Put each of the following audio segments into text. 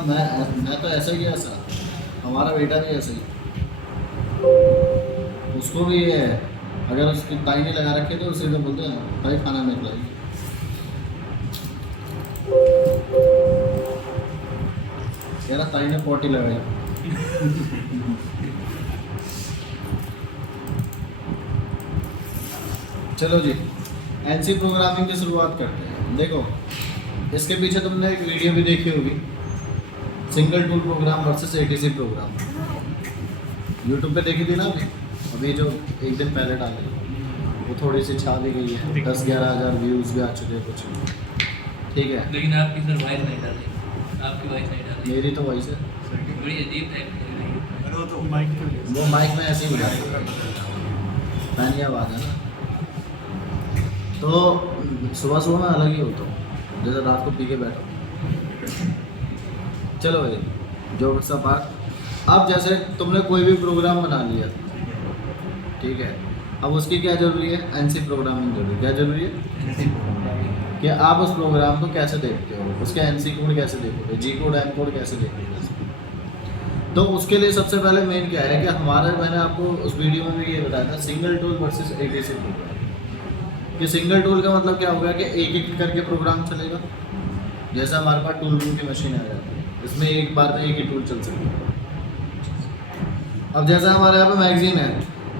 हाँ मैं तो ऐसा ही ऐसा, हमारा बेटा भी ऐसा ही, उसको भी ये है, अगर उसकी ताई ने लगा रखे तो उसे तो बोलते हैं ताई खाना नहीं खिलाई। कह रहा ताई ने पोटी लगाई। चलो जी, एनसी प्रोग्रामिंग की शुरुआत करते हैं। देखो, इसके पीछे तुमने एक वीडियो भी देखी होगी, single tool program versus ATC program, YouTube पे देखी थी ना अभी जो एक दिन पहले डाले, वो थोड़ी सी छा भी गई है, 10-11 हज़ार व्यूज़ भी आ चुके हैं कुछ, ठीक है। लेकिन आपकी सर वॉइस नहीं डाली, आपकी वॉइस नहीं डाली, मेरी तो वॉइस है, बड़ी अजीब टाइप की लग रही है। वो माइक में ऐसे ही हो जाती है, फैनी आवाज़ है ना, तो सुबह सुबह मैं अलग ही होता हूँ, जैसे रात को पी के बैठा। चलो भाई, जो सब बात, अब जैसे तुमने कोई भी प्रोग्राम बना लिया, ठीक है, अब उसकी क्या ज़रूरी है, एनसी प्रोग्रामिंग जरूरी, क्या ज़रूरी है कि आप उस प्रोग्राम को कैसे देखते हो, उसके एनसी कोड कैसे देखोगे, जी कोड एम कोड कैसे देखोगे। तो उसके लिए सबसे पहले मेन क्या है कि हमारे, मैंने आपको उस वीडियो में भी ये बताया था, single tool versus ATC program. कि सिंगल टूल का मतलब क्या होगा कि एक एक करके प्रोग्राम चलेगा, जैसे हमारे पास टूल रूम की मशीन आ जाती है, इसमें एक बार में एक ही टूल चल सकता है। अब जैसा हमारे यहाँ पे मैगजीन है,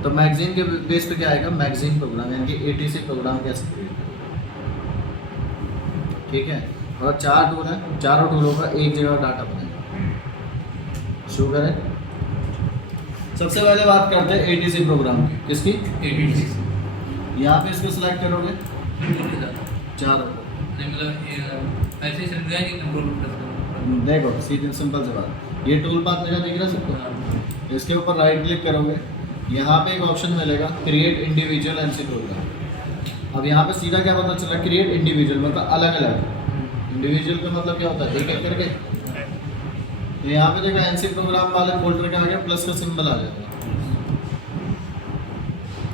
तो मैगजीन के बेस पे क्या आएगा, मैगजीन प्रोग्राम, यानी कि एटीसी प्रोग्राम कैसे क्रिएट करें, ठीक है। और 4 टूल हैं, चारों टूलों का एक जगह डाटा बनेगा। शुरू करें, सबसे पहले बात करते हैं एटीसी प्रोग्राम की, किसकी, एटीसी यहाँ पे इसको सिलेक्ट करोगे, चारों को, नहीं मतलब ऐसे ही चल गया कि कंट्रोल प्लस करो। देखो सीधी सिंपल से बात, ये टूल पाथ मेरा दिख रहा है सबको, इसके ऊपर राइट क्लिक करोगे, यहाँ पे एक ऑप्शन मिलेगा क्रिएट इंडिविजुअल एनसी प्रोग्राम। अब यहाँ पे सीधा क्या पता चला, क्रिएट इंडिविजुअल मतलब अलग अलग, इंडिविजुअल का मतलब क्या होता है, एक एक करके। तो यहाँ पे देखो एनसी प्रोग्राम वाले फोल्डर के आगे प्लस का सिंबल आ जाता है,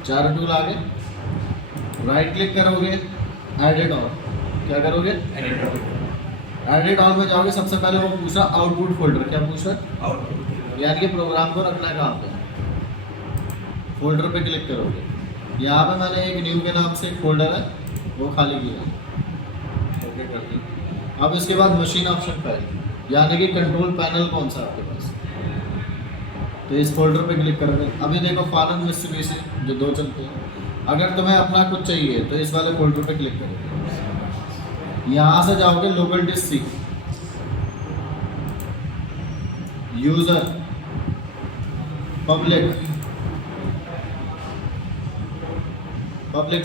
4 टूल आगे, राइट क्लिक करोगे, एडिट ऑल, क्या करोगे, एडिट ऑल में जाओगे, सबसे पहले वो पूछा आउटपुट फोल्डर, क्या पूछा, यानी कि प्रोग्राम को रखना है कहाँ पे, फोल्डर पे क्लिक करोगे। यहाँ पे मैंने एक न्यू के नाम से एक फोल्डर है वो खाली किया, ओके कर दिया। अब इसके बाद मशीन ऑप्शन फाइल, यानी कि कंट्रोल पैनल कौन सा है आपके पास, तो इस फोल्डर पे क्लिक करोगे। अभी देखो फालन मिस्टरबीसी जो 2 चलते हैं, अगर तुम्हें अपना कुछ चाहिए तो इस वाले फोल्डर पे क्लिक करोगे, यहाँ से जाओगे local disk C, user, public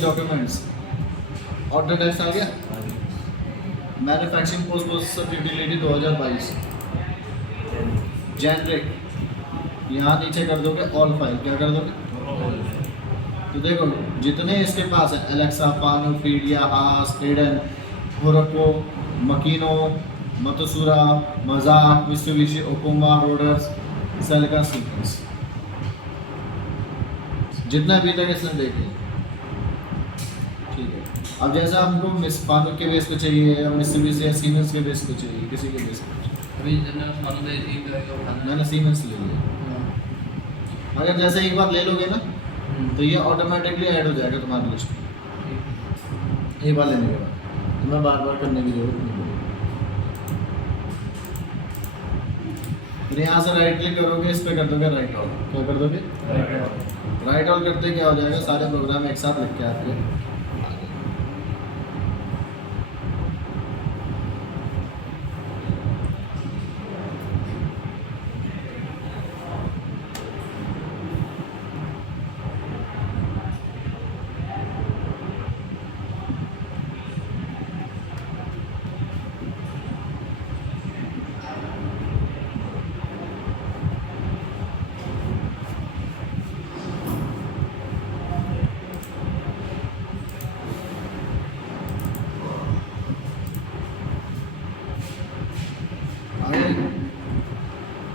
documents, order text आ गया, manufacturing post processor utility 2022, generic, यहाँ नीचे कर दोगे ऑल फाइल, क्या कर दोगे। तो देखो जितने इसके पास है, एलेक्सा, पानो, फीडिया, हास, एडन, होरको, मकीनो, मतसुरा, मजाक, मित्सुबिशी, ओकुमा, रोडर्स, सेल्का, सीमेंस, जितना अभी तक इसने देखे, ठीक है। अब जैसा हमको पानो के बेस पे चाहिए या मित्सुबिशी या सीमेंस के बेस पे चाहिए, किसी के बेस पे, अभी जनरल मानो दे दी तो उठाना मैंने सीमेंस ले लिया। अगर जैसे एक बार ले लोगे ना, तो ये ऑटोमेटिकली ऐड हो जाएगा तुम्हारी लिस्ट में, एक बार लेने के बाद तुम्हें बार बार करने की जरूरत नहीं पड़ेगी। फिर यहाँ से राइट क्लिक करोगे, इस पर कर दोगे राइट ऑल, क्या कर दोगे, राइट ऑल करते क्या हो जाएगा, सारे प्रोग्राम एक साथ लिख के आपके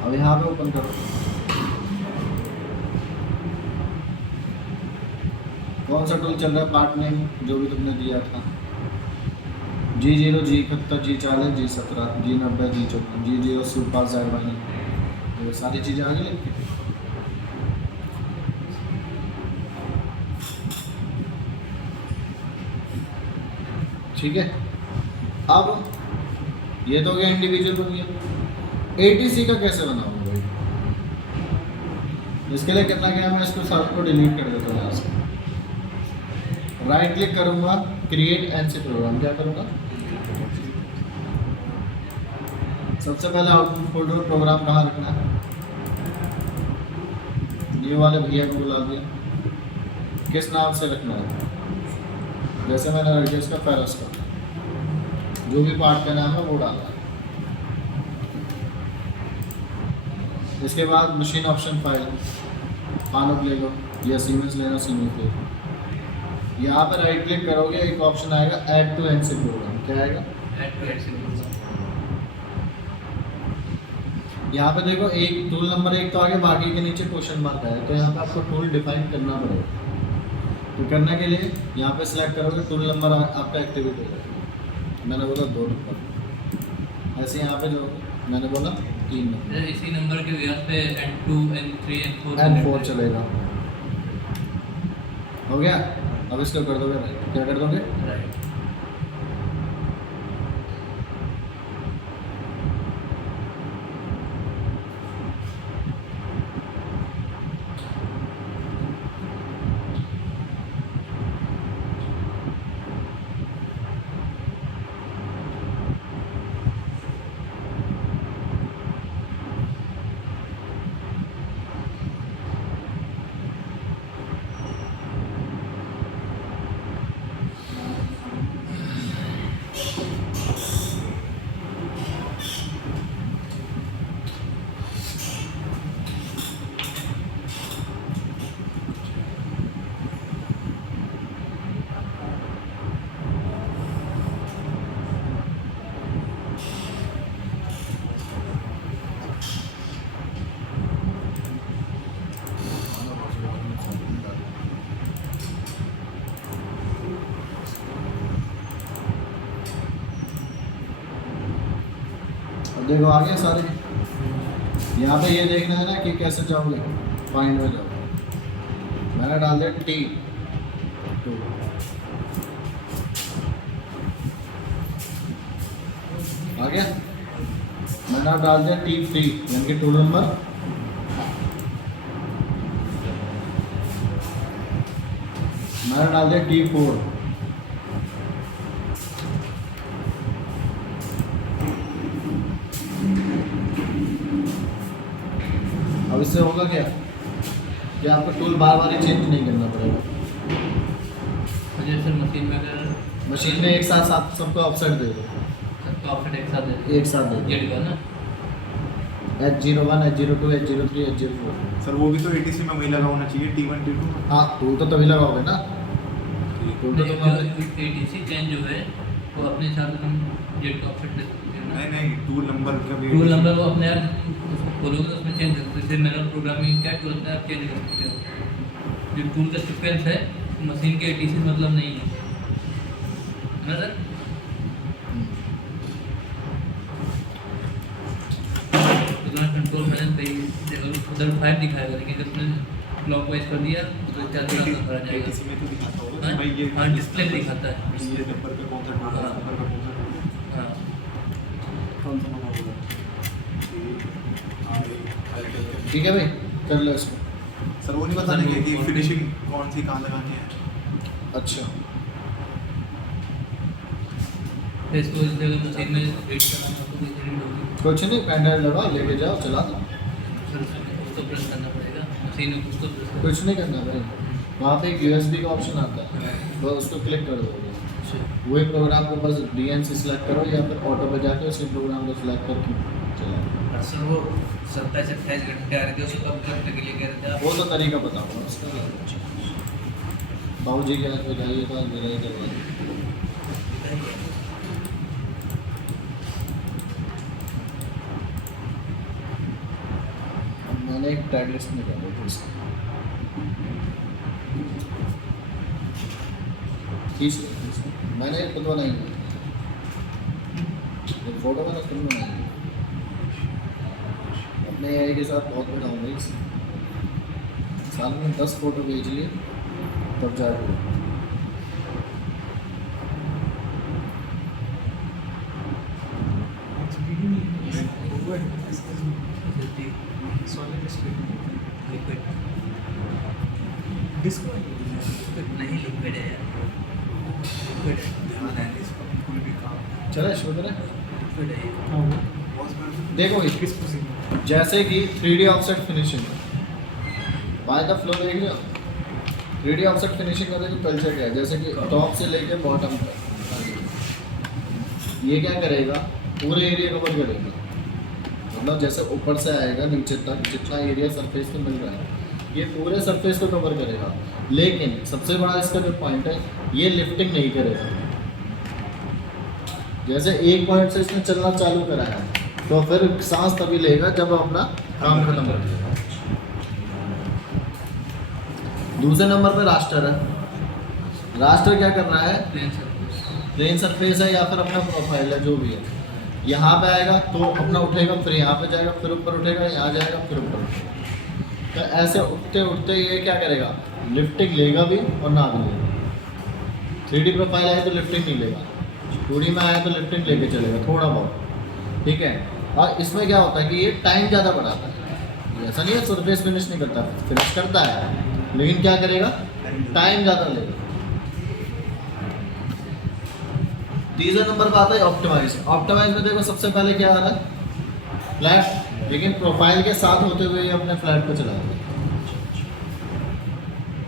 अब यहाँ पे ओपन करो, कौन सा टूल चल रहा है, पार्ट नेम जो भी तुमने दिया था, G0 G71 G40 G17 G90 G54 G0 super Z1 ये सारी चीज़ें आगे लिख के ठीक है। अब ये तो हो गया इंडिविजुअल बन गया। एटीसी का कैसे बनाऊंगा भाई? इसके लिए करना क्या है, मैं इसको सब को डिलीट कर देता हूँ यहाँ से। राइट क्लिक करूंगा, क्रिएट एनसी प्रोग्राम, क्या करूंगा सबसे पहले आउटपुट फोल्डर प्रोग्राम कहाँ रखना है, ये वाले भैया को बुला दिया, किस नाम से रखना है, जैसे मैंने रखा इसका पैरस का, जो भी पार्ट का नाम है वो डालना है। इसके बाद मशीन ऑप्शन फाइल आनुक ले लो या सीमेंस लेना, सीमेंस ले लो। यहाँ पर राइट क्लिक करोगे, एक ऑप्शन आएगा ऐड टू एनसी प्रोग्राम, क्या आएगा ऐड टू एनसी प्रोग्राम। यहाँ पे देखो एक टूल नंबर 1 तो आगे, बाकी के नीचे क्वेश्चन मार्क है, तो यहाँ पे आपको टूल डिफाइन करना पड़ेगा। तो करने के लिए यहाँ पे सिलेक्ट करोगे, टूल नंबर आपका एक्टिवेट हो जाएगा। मैंने बोला 2 नंबर, ऐसे यहाँ पे जो मैंने बोला 3 नंबर, इसी नंबर के व्यास पे N2 N3 N4 N4 चलेगा। हो गया। अब इसको कर दोगे राइट, क्या कर दोगे राइट। देखो आ गया सारे। यहाँ पे ये देखना है ना कि कैसे जाओगे, फाइंड में जाओगे। मैंने डाल दिया T2, आ गया। मैंने अब डाल दिया T3 यानी कि टूल नंबर, मैंने डाल दिया T4, अब इससे होगा क्या कि आपको टूल बार बार ही चेंज नहीं करना पड़ेगा। जैसे मशीन में अगर मशीन में एक साथ साथ सबको ऑफसेट दे दो, सबका ऑप्शन एक साथ दे एक साथ दे जेड का ना, H01 H02 H03 H04। Sir वो भी तो एटीसी में वही लगा होना चाहिए, T1 T2। हाँ टूल तो तभी लगाओगे ना, टूल तो तुम एटीसी चेंज जो है वो अपने हिसाब से तुम जेड का ऑप्शन दे सकते हो ना। नहीं नहीं, टूल नंबर का भी टूल नंबर वो अपने आप उसको खोलोगे तो उसमें चेंज कर सकते हो। जैसे मैनुअल प्रोग्रामिंग क्या टूल अपने आप चेंज कर सकते हो। जो टूल का सीक्वेंस है मशीन के एटीसी मतलब नहीं है ना सर। कंट्रोल मैंने उधर 5 दिखाएगा, लेकिन जब मैंने क्लॉक वाइज कर दिया तो चल रहा जाएगा। एटीसी में तो दिखाता होगा कि हाँ? भाई ये हाँ डिस्प्ले दिखाता है। ये नंबर पे कौन सा टूल है, नंबर पे कौन सा टूल है, हाँ कौन सा नंबर होगा। ठीक है भाई, कर लो इसको। सर वो नहीं बताने कि फिनिशिंग कौन सी कहाँ लगानी है। अच्छा फिर इसको इस जगह मशीन में रीड करना है तो रीड होगी। कुछ नहीं, पेन ड्राइव लगाओ, लेके जाओ, चला दो, उसको प्रेस करना पड़ेगा मशीन में, उसको प्रेस करना। कुछ नहीं करना भाई। वहाँ पे एक USB का ऑप्शन आता है, तो उसको क्लिक कर दोगे, वही प्रोग्राम को बस DNC सेलेक्ट करो या फिर ऑटो पे जाके उसी प्रोग्राम को सिलेक्ट करके चलाओ। सर वो 27-28 घंटे आ रहे थे, उसको कब करने के लिए कह रहे थे आप? वो तो तरीका बताऊँगा उसका। बाबू जी के हाथ में जाइए तो मेरा करवा दो। मैंने एक टाइटलिस्ट निकाला था इसका, मैंने खुद बनाई है। ये फोटो मैंने खुद बनाई है अपने AI के साथ, बहुत बनाऊंगा इस साल में 10 फोटो भेज लिए तब जाके नहीं लिक्विड है यार, लिक्विड है, ध्यान है इस पर कोई भी काम चले शुरू करें। लिक्विड है ये। बहुत बार देखो जैसे कि 3D offset finishing by the flow देख रहे हो। 3D ऑफसेट फिनिशिंग का देखो कल्चर क्या है, जैसे कि टॉप से लेके बॉटम तक ये क्या करेगा, पूरे एरिया कवर करेगा। मतलब जैसे ऊपर से आएगा नीचे तक जितना एरिया सरफेस पे मिल रहा है ये पूरे सरफेस को कवर करेगा, लेकिन सबसे बड़ा इसका जो पॉइंट है ये लिफ्टिंग नहीं करेगा। जैसे एक पॉइंट से इसने चलना चालू करा है तो फिर सांस तभी लेगा जब अपना काम खत्म कर देगा। दूसरे नंबर पे रास्टर है। रास्टर क्या कर रहा है, प्लेन सरफेस। प्लेन सरफेस है या फिर अपना प्रोफाइल है, जो भी है। यहाँ पे आएगा तो अपना उठेगा, फिर यहाँ पे जाएगा, फिर ऊपर उठेगा, यहाँ जाएगा, फिर ऊपर उठेगा। तो ऐसे उठते उठते ये क्या करेगा, लिफ्टिंग लेगा भी और ना भी लेगा। 3D प्रोफाइल आए तो लिफ्टिंग नहीं लेगा, 2D में आया तो लिफ्टिंग लेके चलेगा थोड़ा बहुत, ठीक है। और इसमें क्या होता है कि ये टाइम ज़्यादा बढ़ाता है। ऐसा नहीं है सरफेस फिनिश नहीं करता, फिनिश करता है, लेकिन क्या करेगा, टाइम ज़्यादा लेगा। तीसरे नंबर पर आता है ऑप्टिमाइज। ऑप्टिमाइज में देखो सबसे पहले क्या आ रहा है, फ्लैट, लेकिन प्रोफाइल के साथ होते हुए ये अपने फ्लैट पे चला गया।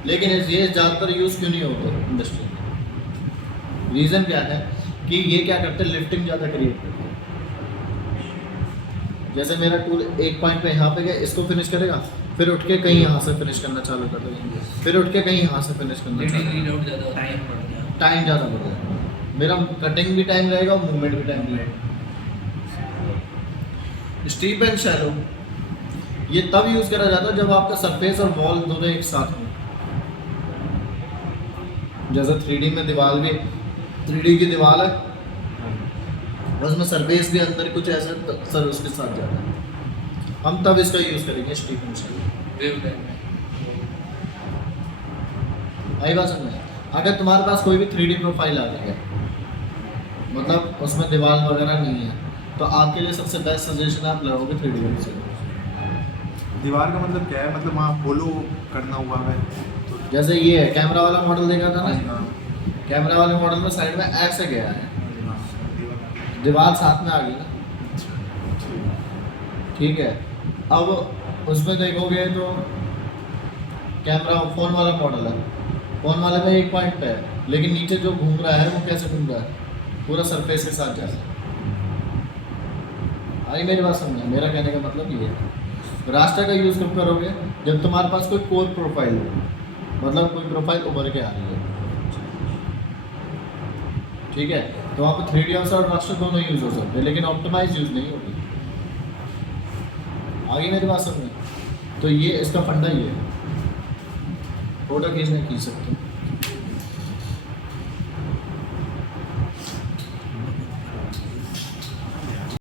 लेकिन ये ज़्यादातर यूज़ क्यों नहीं होते इंडस्ट्री में, रीज़न क्या है कि ये क्या करते हैं, लिफ्टिंग ज़्यादा क्रिएट करते हैं। जैसे मेरा टूल एक पॉइंट पे यहाँ पे गया, इसको फिनिश करेगा, फिर उठ के कहीं यहाँ से फिनिश करना चालू कर देगा, फिर उठ के कहीं यहाँ से फिनिश करना चालू, रीड आउट ज़्यादा होता है। टाइम बढ़ गया। टाइम ज़्यादा बढ़ जाएगा। मेरा कटिंग भी टाइम लगेगा और मूवमेंट भी टाइम लगेगा। स्टीप एंड शैलो ये तब यूज़ करा जाता है जब आपका सरफेस और वॉल दोनों एक साथ हो। जैसे 3D में दीवार भी 3D की दीवार है, उसमें सरफेस भी अंदर कुछ ऐसा सर उसके साथ जाता है, हम तब इसका यूज़ करेंगे steep and shallow. Wave time में आई बात समझ। अगर तुम्हारे पास कोई भी 3D प्रोफाइल आ गई है, मतलब उसमें दीवार वगैरह नहीं है, तो आपके लिए सबसे बेस्ट सजेशन आप लगाओगे 3D से। दीवार का मतलब क्या है, मतलब वहाँ फॉलो करना हुआ है तो जैसे ये है कैमरा वाला मॉडल देखा था ना, हाँ, कैमरा वाले मॉडल में साइड में ऐसे गया है, हाँ, दीवार साथ में आ गई ना, ठीक है। अब उसमें देखोगे तो कैमरा फोन वाला मॉडल है, फोन वाले में एक पॉइंट पे है, लेकिन नीचे जो घूम रहा है वो कैसे घूम रहा है, पूरा सरफेस के साथ जा रहा है। आई मेरी बात समझे, मेरा कहने का मतलब ये है। रास्टर का यूज़ कब करोगे, जब तुम्हारे पास कोई कोर प्रोफाइल हो, मतलब कोई प्रोफाइल उभर के आ रही है, ठीक है। तो वहाँ पर 3D और रास्टर दोनों यूज़ हो सकते हैं, लेकिन ऑप्टिमाइज यूज़ नहीं होगी। आगे मेरी बात समझ। तो ये इसका फंडा ही है, फोटो खींचने खींच सकते हो।